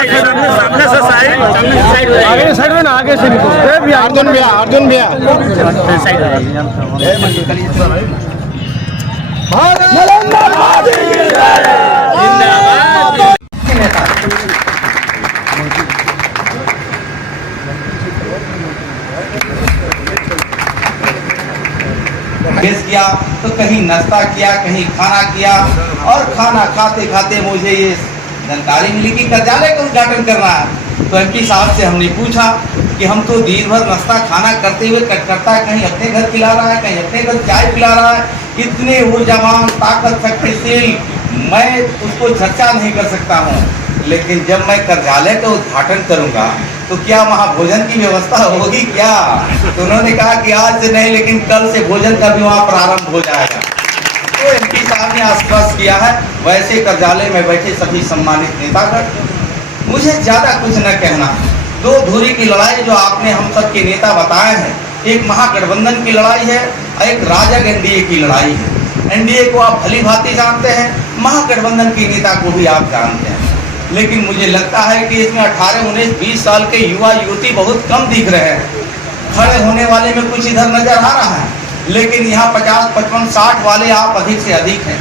सामने से साइड आगे साइड में ना आगे से अर्जुन भैया नरेंद्र मोदी की जय। बेस किया तो कहीं नाश्ता किया, कहीं खाना किया, और खाना खाते खाते मुझे ये जानकारी मिली कि कार्यालय का उद्घाटन करना है। तो एमपी साहब से हमने पूछा कि हम तो दिन भर नाश्ता खाना करते हुए करता है, कहीं अपने घर खिला रहा है, कहीं अपने घर चाय पिला रहा है, इतने ऊर्जावान ताकत शक्तिशील, मैं उसको चर्चा नहीं कर सकता हूँ। लेकिन जब मैं कार्यालय का उद्घाटन करूँगा तो क्या वहाँ भोजन की व्यवस्था होगी क्या? तो उन्होंने कहा कि आज से नहीं, लेकिन कल से भोजन का भी वहाँ प्रारंभ हो जाएगा। तो एमपी साहब ने आश्वस्त किया है। वैसे कार्यालय में बैठे सभी सम्मानित नेतागण, मुझे ज़्यादा कुछ न कहना। दो धुरी की लड़ाई जो आपने हम सब के नेता बताए हैं, एक महागठबंधन की लड़ाई है और एक राजग एनडीए की लड़ाई है। एनडीए को आप भली भांति जानते हैं, महागठबंधन के नेता को भी आप जानते हैं। लेकिन मुझे लगता है कि इसमें 18, 19, 20 साल के युवा युवती बहुत कम दिख रहे हैं। खड़े होने वाले में कुछ इधर नजर आ रहा है, लेकिन यहाँ 50, 55, 60 वाले आप अधिक से अधिक हैं।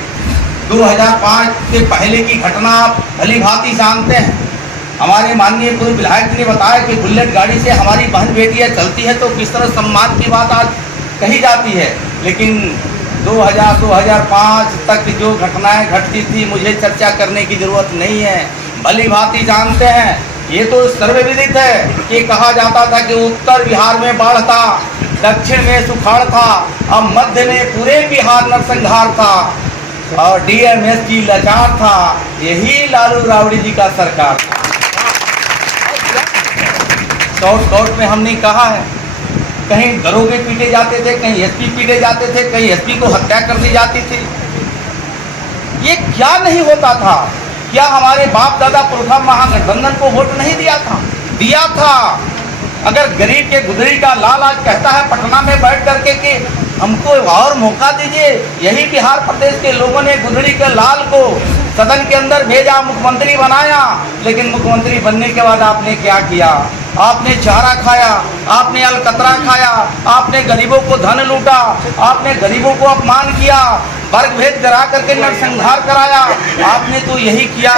2005 के पहले की घटना आप भली भांति जानते हैं। हमारे माननीय पूर्व विधायक ने बताया कि बुलेट गाड़ी से हमारी बहन बेटियाँ चलती है तो किस तरह सम्मान की बात आज कही जाती है। लेकिन 2000-2005 तक जो घटनाएं घटती थी, मुझे चर्चा करने की जरूरत नहीं है, भली भांति जानते हैं। ये तो सर्वविदित है कि कहा जाता था कि उत्तर बिहार में बाढ़ था, दक्षिण में सुखाड़ था, अब मध्य में पूरे बिहार नरसंहार था और डीएमएस की लाचार था। यही लालू राबड़ी जी का सरकार था। शॉर्ट में हमने कहा है, कहीं दरोगे पीटे जाते थे, कहीं एसपी पीटे जाते थे, कहीं एसपी को हत्या कर दी जाती थी। ये क्या नहीं होता था? क्या हमारे बाप दादा पुरखा महागठबंधन को वोट नहीं दिया था? दिया था। अगर गरीब के गुदड़ी का लाल आज कहता है पटना में बैठ करके कि हमको और मौका दीजिए, यही बिहार प्रदेश के लोगों ने गुदड़ी के लाल को सदन के अंदर भेजा, मुख्यमंत्री बनाया। लेकिन मुख्यमंत्री बनने के बाद आपने क्या किया? आपने चारा खाया, आपने अलकतरा खाया, आपने गरीबों को धन लूटा, आपने गरीबों को अपमान किया, वर्ग भेद करा करके नरसंहार कराया। आपने तो यही किया,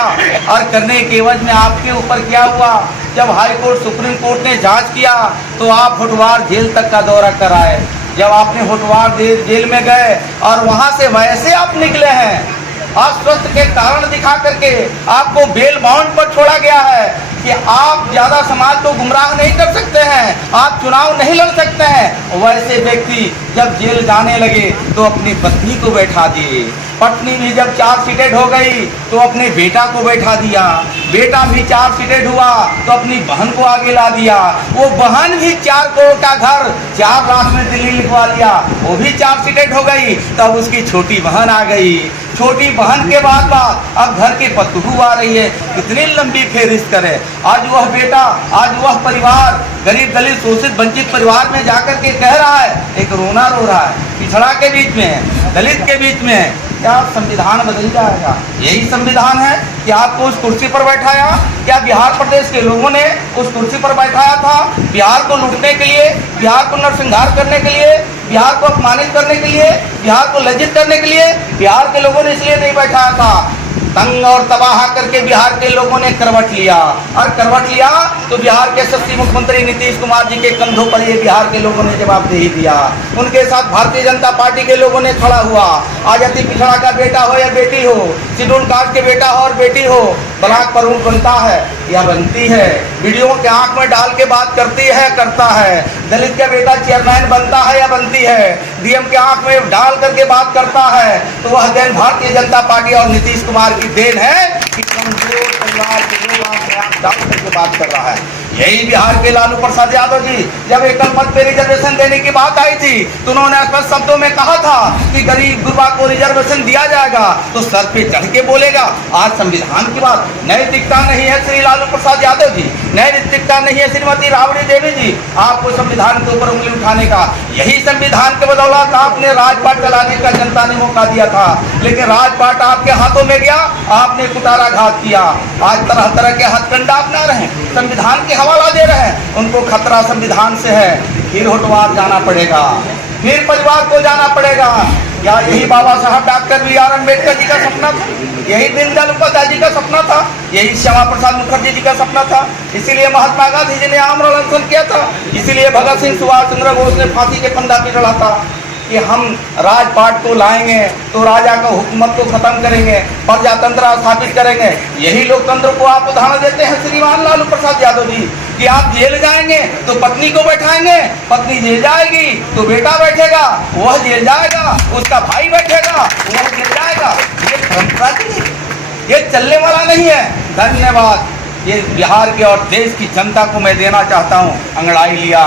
और करने के एवज में आपके ऊपर क्या हुआ? जब हाई कोर्ट, सुप्रीम कोर्ट ने जांच किया तो आप होटवार जेल तक का दौरा कराए। जब आपने होटवार जेल में गए और वहां से वैसे आप निकले हैं, अस्वस्थ के कारण दिखा करके आपको बेल बाउंड पर छोड़ा गया है कि आप ज्यादा समाज को गुमराह नहीं कर सकते हैं, आप चुनाव नहीं लड़ सकते हैं। वैसे व्यक्ति जब जेल जाने लगे तो अपनी पत्नी को बैठा दिए, पत्नी भी जब 4 सीटेड हो गई तो अपने बेटा को बैठा दिया, बेटा भी 4 सीटेड हुआ तो अपनी बहन को आगे ला दिया, वो बहन भी 4 करोड़ का घर 4 लाख में दिल्ली लिखवा लिया, वो भी 4 सीटेड हो गई। तब उसकी छोटी बहन आ गई, छोटी बहन के बाद अब घर की पतोहू आ रही है। कितनी लंबी फेरिस्त करे। आज वह बेटा, आज वह परिवार गरीब दलित शोषित वंचित परिवार में जाकर के कह रहा है, एक रोना रो रहा है, पिछड़ा के बीच में, दलित के बीच में, क्या संविधान बदल जाएगा? यही संविधान है कि आपको उस कुर्सी पर बैठाया? क्या बिहार प्रदेश के लोगों ने उस कुर्सी पर बैठाया था बिहार को लूटने के लिए, बिहार को नरसंहार करने के लिए, बिहार को अपमानित करने के लिए, बिहार को लज्जित करने के लिए? बिहार के लोगों ने इसलिए नहीं बैठाया था। तंग और तबाह करके बिहार के लोगों ने करवट लिया, और करवट लिया तो बिहार के यशस्वी मुख्यमंत्री नीतीश कुमार जी के कंधों पर ये बिहार के लोगों ने जवाबदेही दिया। उनके साथ भारतीय जनता पार्टी के लोगों ने खड़ा हुआ। आज अति पिछड़ा का बेटा हो या बेटी हो, शेड्यूल कास्ट के बेटा हो और बेटी हो, ब्लॉक प्रमुख बनता है या बनती है, वीडियो के आंख में डाल के बात करती है, करता है, दलित का बेटा चेयरमैन बनता है या बनती है, डीएम के आंख में डाल करके बात करता है, तो वह देन भारतीय जनता पार्टी और नीतीश कुमार की देन है कि कमजोर परिवार के लोग आंख में आंख डाल करके बात कर रहा है। यही बिहार के लालू प्रसाद यादव जी जब एकल पद पे रिजर्वेशन देने की बात आई थी तो उन्होंने स्पष्ट शब्दों में कहा था कि गरीब गुरबा को रिजर्वेशन दिया जाएगा तो सर पे चढ़ के बोलेगा। आज संविधान की बात, नैतिकता नहीं है श्री लालू प्रसाद यादव जी, नैतिकता नहीं है श्रीमती राबड़ी देवी जी आपको संविधान के ऊपर उंगली उठाने का। यही संविधान के बदौलत आपने राजपाट चलाने का जनता ने मौका दिया था, लेकिन राजपाट आपके हाथों में गया, आपने कुटाराघात किया। आज तरह तरह के हथकंडा अपना रहे हैं, संविधान के हवाला दे रहे हैं, उनको खतरा संविधान से है। फिर होटवार जाना पड़ेगा, फिर परिवार को जाना पड़ेगा। क्या यही बाबा साहब डॉक्टर बी.आर. अम्बेडकर जी का सपना था? यही दीनदयाल उपाध्याय जी का सपना था? यही श्यामा प्रसाद मुखर्जी जी का सपना था? इसीलिए महात्मा गांधी जी ने आमरण अनशन किया था, इसीलिए भगत सिंह सुभाष चंद्र बोस ने फांसी के फंदा पे चढ़ा था कि हम राजपाट को लाएंगे तो राजा का हुकूमत को खत्म करेंगे, प्रजातंत्र स्थापित करेंगे। यही लोकतंत्र को आप उदाहरण देते हैं श्रीमान लालू प्रसाद यादव जी कि आप जेल जाएंगे तो पत्नी को बैठाएंगे, पत्नी जेल जाएगी तो बेटा बैठेगा, वह जेल जाएगा, उसका भाई बैठेगा, वह जेल जाएगा। ये परंपरा नहीं, ये चलने वाला नहीं है। धन्यवाद। ये बिहार के और देश की जनता को मैं देना चाहता हूँ अंगड़ाई लिया।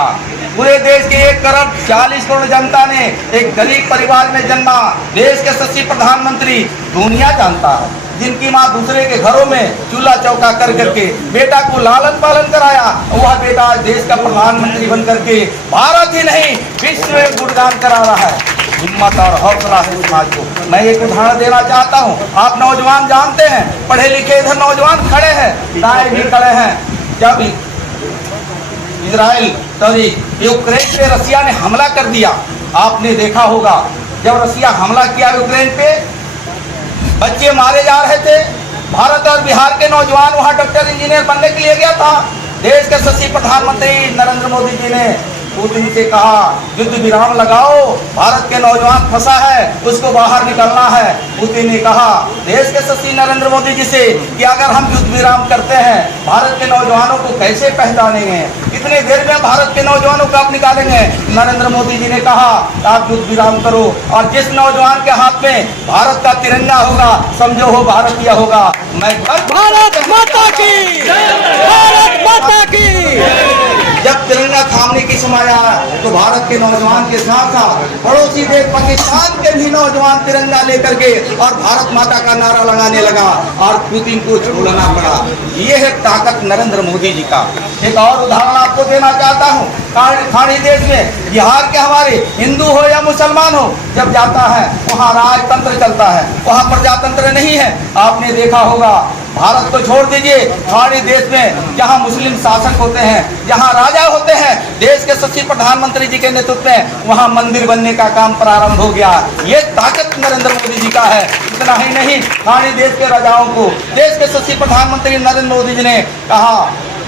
पूरे देश के 1 करोड़ 40 करोड़ जनता ने एक गरीब परिवार में जन्मा, देश के यशस्वी प्रधानमंत्री दुनिया जानता है, जिनकी माँ दूसरे के घरों में चूल्हा चौका कर करके बेटा को लालन पालन कराया, वह बेटा आज देश का प्रधानमंत्री बन करके भारत ही नहीं विश्व में गुणगान करा रहा है। हिम्मत और हौसला है समाज को। मैं एक उदाहरण देना चाहता हूँ। आप नौजवान जानते हैं, पढ़े लिखे इधर नौजवान खड़े हैं, दाएं भी खड़े हैं। जब इजराइल सॉरी यूक्रेन पे रसिया ने हमला कर दिया, आपने देखा होगा जब रसिया हमला किया यूक्रेन पे, बच्चे मारे जा रहे थे। भारत और बिहार के नौजवान वहां डॉक्टर इंजीनियर बनने के लिए गया था। देश के यशस्वी प्रधानमंत्री नरेंद्र मोदी जी ने पुतिन से कहा युद्ध विराम लगाओ, भारत के नौजवान फंसा है, उसको बाहर निकलना है। पुतिन ने कहा देश के यशस्वी नरेंद्र मोदी जी से कि अगर हम युद्ध विराम करते हैं भारत के नौजवानों को कैसे पहचानेंगे, कितने देर में भारत के नौजवानों को आप निकालेंगे। नरेंद्र मोदी जी ने कहा आप युद्ध विराम करो, और जिस नौजवान के हाथ में भारत का तिरंगा होगा समझो हो भारतीय होगा। मैं भारत माता की, भारत माता की। जब तिरंगा थामने की समय आया तो भारत के नौजवान के साथ साथ पड़ोसी देश पाकिस्तान के भी नौजवान तिरंगा लेकर के और भारत माता का नारा लगाने लगा और पुतिन को छोड़ना पड़ा। ये है ताकत नरेंद्र मोदी जी का। एक और उदाहरण आपको देना चाहता हूँ। खाड़ी देश में बिहार के हमारे हिंदू हो या मुसलमान हो, जब जाता है वहाँ राजतंत्र चलता है, वहाँ प्रजातंत्र नहीं है। आपने देखा होगा भारत को छोड़ दीजिए, खाड़ी देश में जहाँ मुस्लिम शासक होते हैं, जहाँ राजा होते हैं, देश के यशस्वी प्रधानमंत्री जी के नेतृत्व में वहाँ मंदिर बनने का काम प्रारंभ हो गया। ये ताकत नरेंद्र मोदी जी का है। इतना ही नहीं, खाड़ी देश के राजाओं को देश के यशस्वी प्रधानमंत्री नरेंद्र मोदी जी ने कहा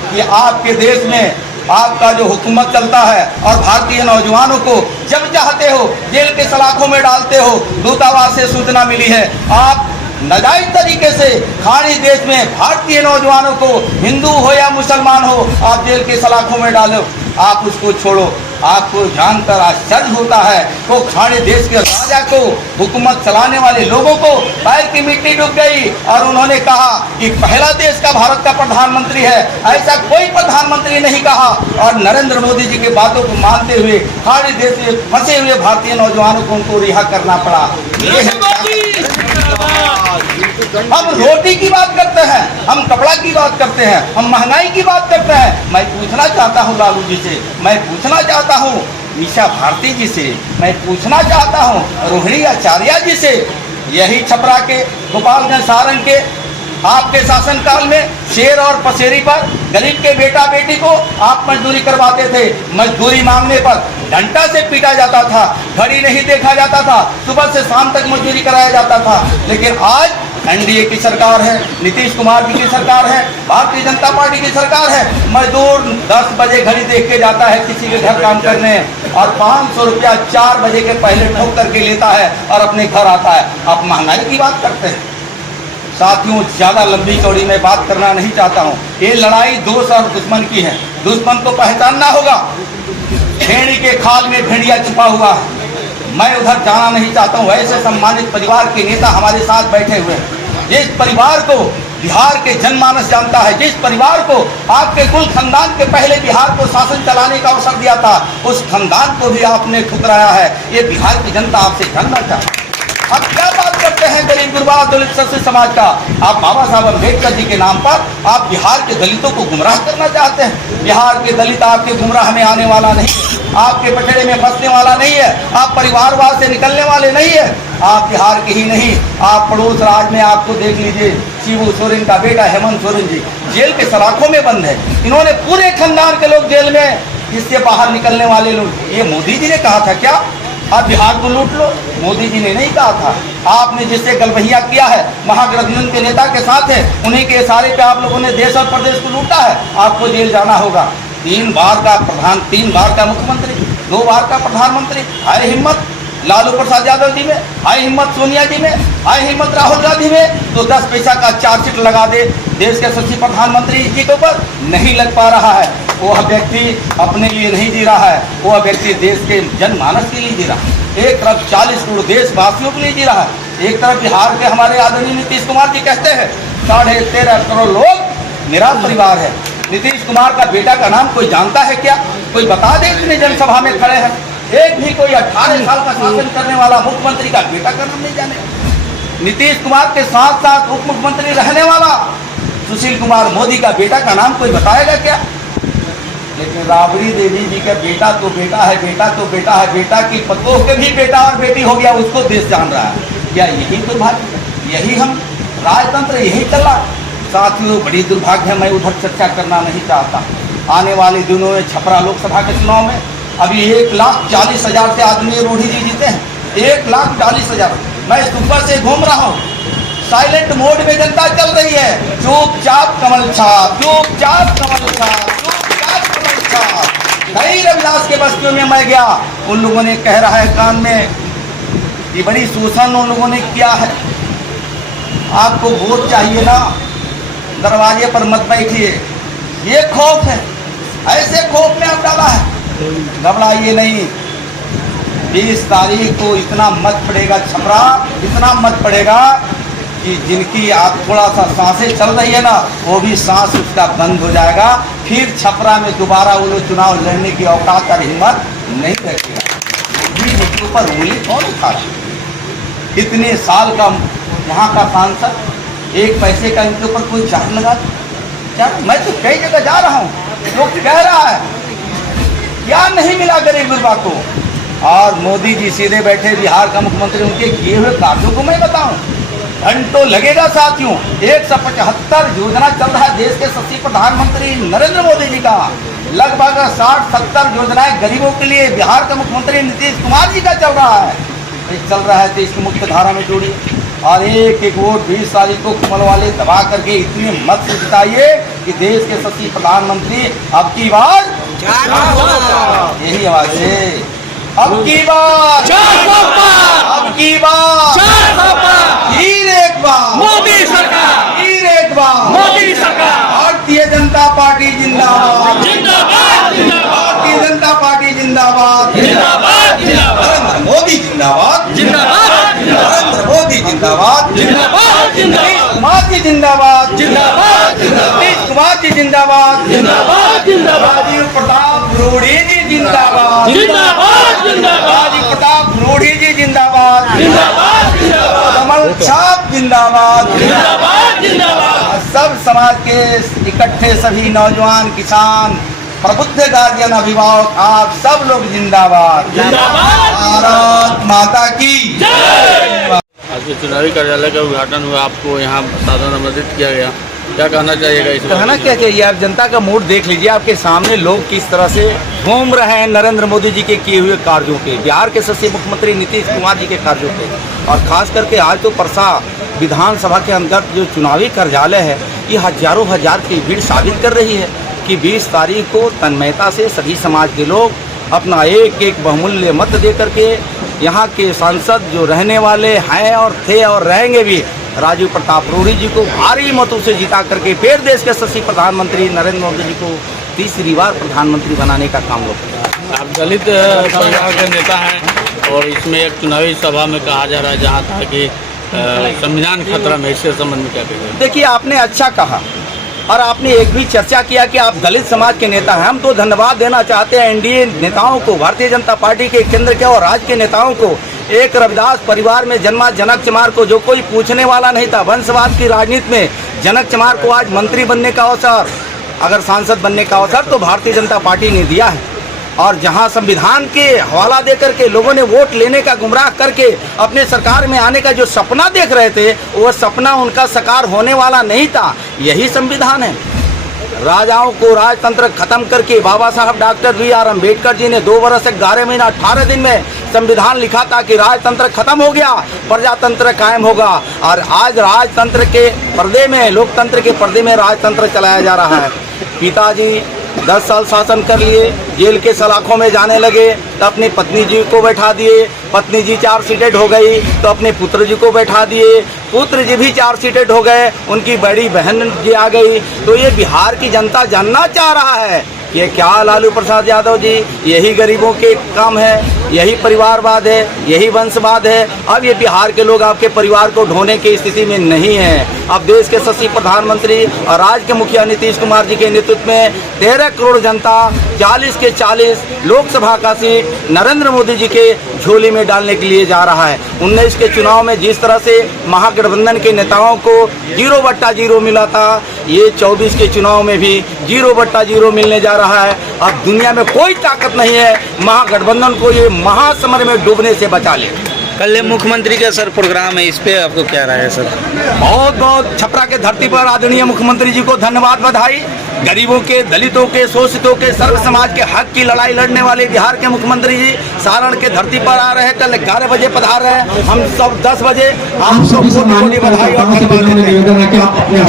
कि आपके देश में आपका जो हुकूमत चलता है और भारतीय नौजवानों को जब चाहते हो जेल के सलाखों में डालते हो। दूतावास से सूचना मिली है आप नाजायज तरीके से खाड़ी देश में भारतीय नौजवानों को, हिंदू हो या मुसलमान हो, आप जेल के सलाखों में डालो, आप उसको छोड़ो। आपको जानकर आश्चर्य होता है वो खाड़ी देश के राजा को, हुकूमत चलाने वाले लोगों को पैर की मिट्टी डूब गई और उन्होंने कहा कि पहला देश का भारत का प्रधानमंत्री है, ऐसा कोई प्रधानमंत्री नहीं कहा। और नरेंद्र मोदी जी की बातों को मानते हुए खाड़ी देश में फंसे हुए भारतीय नौजवानों को उनको रिहा करना पड़ा। ये हम रोटी की बात करते हैं, हम कपड़ा की बात करते हैं, हम महंगाई की बात करते हैं। मैं पूछना चाहता हूँ लालू जी से, मैं पूछना चाहता हूँ मीशा भारती जी से, मैं पूछना चाहता हूँ रोहिणी आचार्य जी से, यही छपरा के, गोपालगंज, सारंग के आपके शासनकाल में शेर और पसेरी पर गरीब के बेटा बेटी को आप मजदूरी करवाते थे। मजदूरी मांगने पर डंडा से पीटा जाता था, घड़ी नहीं देखा जाता था, सुबह से शाम तक मजदूरी कराया जाता था। लेकिन आज एनडीए की सरकार है, नीतीश कुमार जी की सरकार है, भारतीय जनता पार्टी की सरकार है। मजदूर 10 बजे घड़ी देख के जाता है किसी के घर काम करने और 500 रुपया 4 बजे के पहले ठोक करके लेता है और अपने घर आता है। आप महंगाई की बात करते हैं। साथियों, ज़्यादा लंबी चौड़ी में बात करना नहीं चाहता हूँ। ये लड़ाई दोस्त और दुश्मन की है। दुश्मन को पहचानना होगा। भेड़ी के खाल में भेड़िया छुपा हुआ है। मैं उधर जाना नहीं चाहता हूँ। ऐसे सम्मानित परिवार के नेता हमारे साथ बैठे हुए हैं। जिस परिवार को बिहार के जनमानस जानता है। जिस परिवार को आपके कुल खानदान के पहले बिहार को शासन चलाने का अवसर दिया था, उस खानदान को भी आपने ठुकराया है। ये बिहार की जनता आपसे जानना चाहती है। अब क्या बात करते हैं गरीब गुरबा दलित शोषित समाज का? आप बाबा साहब अम्बेडकर जी के नाम पर आप बिहार के दलितों को गुमराह करना चाहते हैं। बिहार के दलित आपके गुमराह में आने वाला नहीं, आपके पठेरे में फंसने वाला नहीं है, आप परिवारवाद से निकलने वाले नहीं है। आप बिहार के ही नहीं, आप पड़ोस राज्य में आपको देख लीजिए, शिबू सोरेन का बेटा हेमंत सोरेन जी जेल के सलाखों में बंद है। इन्होंने पूरे खानदान के लोग जेल में, इससे बाहर निकलने वाले लोग। ये मोदी जी ने कहा था क्या आप बिहार को लूट लो? मोदी जी ने नहीं कहा था। आपने जिससे गलबहिया किया है, महागठबंधन के नेता के साथ है, उन्हीं के इशारे पे आप लोगों ने देश और प्रदेश को लूटा है। आपको जेल जाना होगा। 3 बार का प्रधान, 3 बार का मुख्यमंत्री, 2 बार का प्रधानमंत्री। हाय हिम्मत लालू प्रसाद यादव जी में, हाय हिम्मत सोनिया जी में, हाय हिम्मत राहुल गांधी में, तो 10 पैसा का चार्जशीट लगा दे देश के सचिव प्रधानमंत्री जी के ऊपर। नहीं लग पा रहा है। वह व्यक्ति अपने लिए नहीं जी रहा है, वह व्यक्ति देश के जनमानस के लिए जी रहा है। एक तरफ 40 करोड़ देशवासियों के लिए जी रहा है, एक तरफ बिहार के हमारे आदरणीय नीतीश कुमार जी कहते हैं 13.5 करोड़ लोग मेरा परिवार है। नीतीश कुमार का बेटा का नाम कोई जानता है क्या? कोई बता दे। इतने जनसभा में खड़े हैं, एक भी कोई 18 साल का शासन करने वाला मुख्यमंत्री का बेटा का नाम नहीं जाने। नीतीश कुमार के साथ साथ उप मुख्यमंत्री रहने वाला सुशील कुमार मोदी का बेटा का नाम कोई बताएगा क्या? लेकिन राबड़ी देवी जी का बेटा तो बेटा है, बेटा तो बेटा है, बेटा की पतोह के भी बेटा और बेटी हो गया, उसको देश जान रहा है। क्या यही दुर्भाग्य? यही हम राजतंत्र यही चला? साथियों, बड़ी दुर्भाग्य है। मैं उधर चर्चा करना नहीं चाहता। आने वाले दिनों में छपरा लोकसभा के चुनाव में अभी 1,40,000 से आदरणीय रूढ़ी जी जीते हैं। 1,40,000। मैं सुबह से घूम रहा हूँ, साइलेंट मोड में जनता चल रही है। चुपचाप कमल छाप, चुपचाप कमल छाप, चुपचाप कमल छाप। कई रविदास के बस्तियों में मैं गया, उन लोगों ने कह रहा है कान में कि बड़ी शोषण उन लोगों ने किया है। आपको वोट चाहिए ना, दरवाजे पर मत बैठिए। ये खौफ है, ऐसे खौफ में आप डाला है। घबराइए नहीं। 20 तारीख को इतना मत पड़ेगा छपरा, इतना मत पड़ेगा कि जिनकी आप थोड़ा सा सांसें चल रही है ना, वो भी सांस उसका बंद हो जाएगा। फिर छपरा में दोबारा वो लोग चुनाव लड़ने की औकात और हिम्मत नहीं रखेगा। मोदी के ऊपर उंगली कौन उठा? इतने साल का यहाँ का सांसद, 1 पैसे का इनके ऊपर कोई चार्ज लगा क्या? मैं तो कई जगह जा रहा हूँ, लोग कह रहा है क्या नहीं मिला गरीब गुरबा को। और मोदी जी सीधे बैठे बिहार का मुख्यमंत्री, उनके किए हुए कार्यों को मैं बताऊं, घंटों लगेगा साथियों। 175 योजना चल रहा है देश के सचिव प्रधानमंत्री नरेंद्र मोदी जी का। लगभग 60-70 योजनाएं गरीबों के लिए बिहार का मुख्यमंत्री नीतीश कुमार जी का चल रहा है। चल रहा है तो इसकी मुख्य धारा में जोड़िए और एक वोट 20 तारीख को कमल वाले दबा करके इतनी मत से जिताइए कि देश के सचिव प्रधानमंत्री अब की बार यही आवाज है, अब की बार, अब की बार, फिर एक बार मोदी सरकार, फिर एक बार मोदी सरकार। भारतीय जनता पार्टी जिंदाबाद, जिंदाबाद, भारतीय जनता पार्टी जिंदाबाद, जिंदाबाद, नरेंद्र मोदी जिंदाबाद, जिंदाबाद, नरेंद्र मोदी जिंदाबाद, जिंदाबाद, नीतीश कुमार जी जिंदाबाद, जिंदाबाद, नीतीश कुमार जी जिंदाबाद, जिंदाबाद, राजीव प्रताप रूढ़ी जी जिंदाबाद, जिंदाबाद, जिंदाबाद, राजीव प्रताप रूढ़ी जी जिंदाबाद, जिंदाबाद, कमल छाप जिंदाबाद, जिंदाबाद, जिंदाबाद। सब समाज के इकट्ठे सभी नौजवान, किसान, प्रबुद्ध गार्जियन, अभिभावक, आप सब लोग जिंदाबाद, जिंदाबाद। भारत माता की जय। आज जो चुनावी कार्यालय का उद्घाटन हुआ, आपको यहाँ सादर आमंत्रित किया गया, क्या कहना चाहिएगा इस बारे कहना में? क्या चाहिए? आप जनता का मूड देख लीजिए, आपके सामने लोग किस तरह से घूम रहे हैं नरेंद्र मोदी जी के किए हुए कार्यों के, बिहार के सचिव मुख्यमंत्री नीतीश कुमार जी के कार्यों के। और खास करके आज तो परसा विधानसभा के अंदर जो चुनावी कार्यालय है, ये हजारों हजार की भीड़ साबित कर रही है कि 20 तारीख को तन्मयता से सभी समाज के लोग अपना एक एक बहुमूल्य मत दे करके यहाँ के सांसद जो रहने वाले हैं और थे और रहेंगे भी, राजीव प्रताप रूढ़ी जी को भारी मतों से जिता करके फिर देश के सचिव प्रधानमंत्री नरेंद्र मोदी जी को तीसरी बार प्रधानमंत्री बनाने का काम लोग करेंगे। आप दलित परिवार के नेता हैं और इसमें एक चुनावी सभा में कहा जा रहा है जहाँ था कि संविधान खतरा में, इसके संबंध में क्या कहेंगे? देखिए, आपने अच्छा कहा और आपने एक भी चर्चा किया कि आप दलित समाज के नेता हैं। हम तो धन्यवाद देना चाहते हैं एनडीए नेताओं को, भारतीय जनता पार्टी के केंद्र के और राज्य के नेताओं को। एक रविदास परिवार में जन्मा जनक चमार को जो कोई पूछने वाला नहीं था, वंशवाद की राजनीति में जनक चमार को आज मंत्री बनने का अवसर, अगर सांसद बनने का अवसर तो भारतीय जनता पार्टी ने दिया है। और जहां संविधान के हवाला दे करके लोगों ने वोट लेने का गुमराह करके अपने सरकार में आने का जो सपना देख रहे थे, वो सपना उनका साकार होने वाला नहीं था। यही संविधान है। राजाओं को राजतंत्र खत्म करके बाबा साहब डॉक्टर BR अम्बेडकर जी ने 2 वर्ष 11 महीना 18 दिन में संविधान लिखा था कि राजतंत्र खत्म हो गया, प्रजातंत्र कायम होगा। और आज राजतंत्र के पर्दे में, लोकतंत्र के पर्दे में राजतंत्र चलाया जा रहा है। पिताजी 10 साल शासन कर लिए, जेल के सलाखों में जाने लगे तो अपनी पत्नी जी को बैठा दिए, पत्नी जी 4 सीटेड हो गई तो अपने पुत्र जी को बैठा दिए, पुत्र जी भी 4 सीटेड हो गए, उनकी बड़ी बहन जी आ गई। तो ये बिहार की जनता जानना चाह रहा है कि क्या लालू प्रसाद यादव जी, यही गरीबों के काम है, यही परिवारवाद है, यही वंशवाद है। अब ये बिहार के लोग आपके परिवार को ढोने की स्थिति में नहीं है। अब देश के यशस्वी प्रधानमंत्री और राज्य के मुखिया नीतीश कुमार जी के नेतृत्व में 13 करोड़ जनता 40 के 40 लोकसभा का सीट नरेंद्र मोदी जी के झोली में डालने के लिए जा रहा है। 19 के चुनाव में जिस तरह से महागठबंधन के नेताओं को 0/0 मिला था, ये 24 के चुनाव में भी 0/0 मिलने जा रहा है। अब दुनिया में कोई ताकत नहीं है महागठबंधन को ये महासमर में डूबने से बचा ले। कल मुख्यमंत्री का सर प्रोग्राम है, इस पे आपको क्या राय है सर? बहुत बहुत छपरा के धरती पर आदरणीय मुख्यमंत्री जी को धन्यवाद, बधाई। गरीबों के, दलितों के, शोषितों के, सर्व समाज के हक की लड़ाई लड़ने वाले बिहार के मुख्यमंत्री जी सारण के धरती पर आ रहे हैं। कल 11 बजे पधार रहे हैं, हम सब 10 बजे आप सबको बधाई और धन्यवाद देते हैं।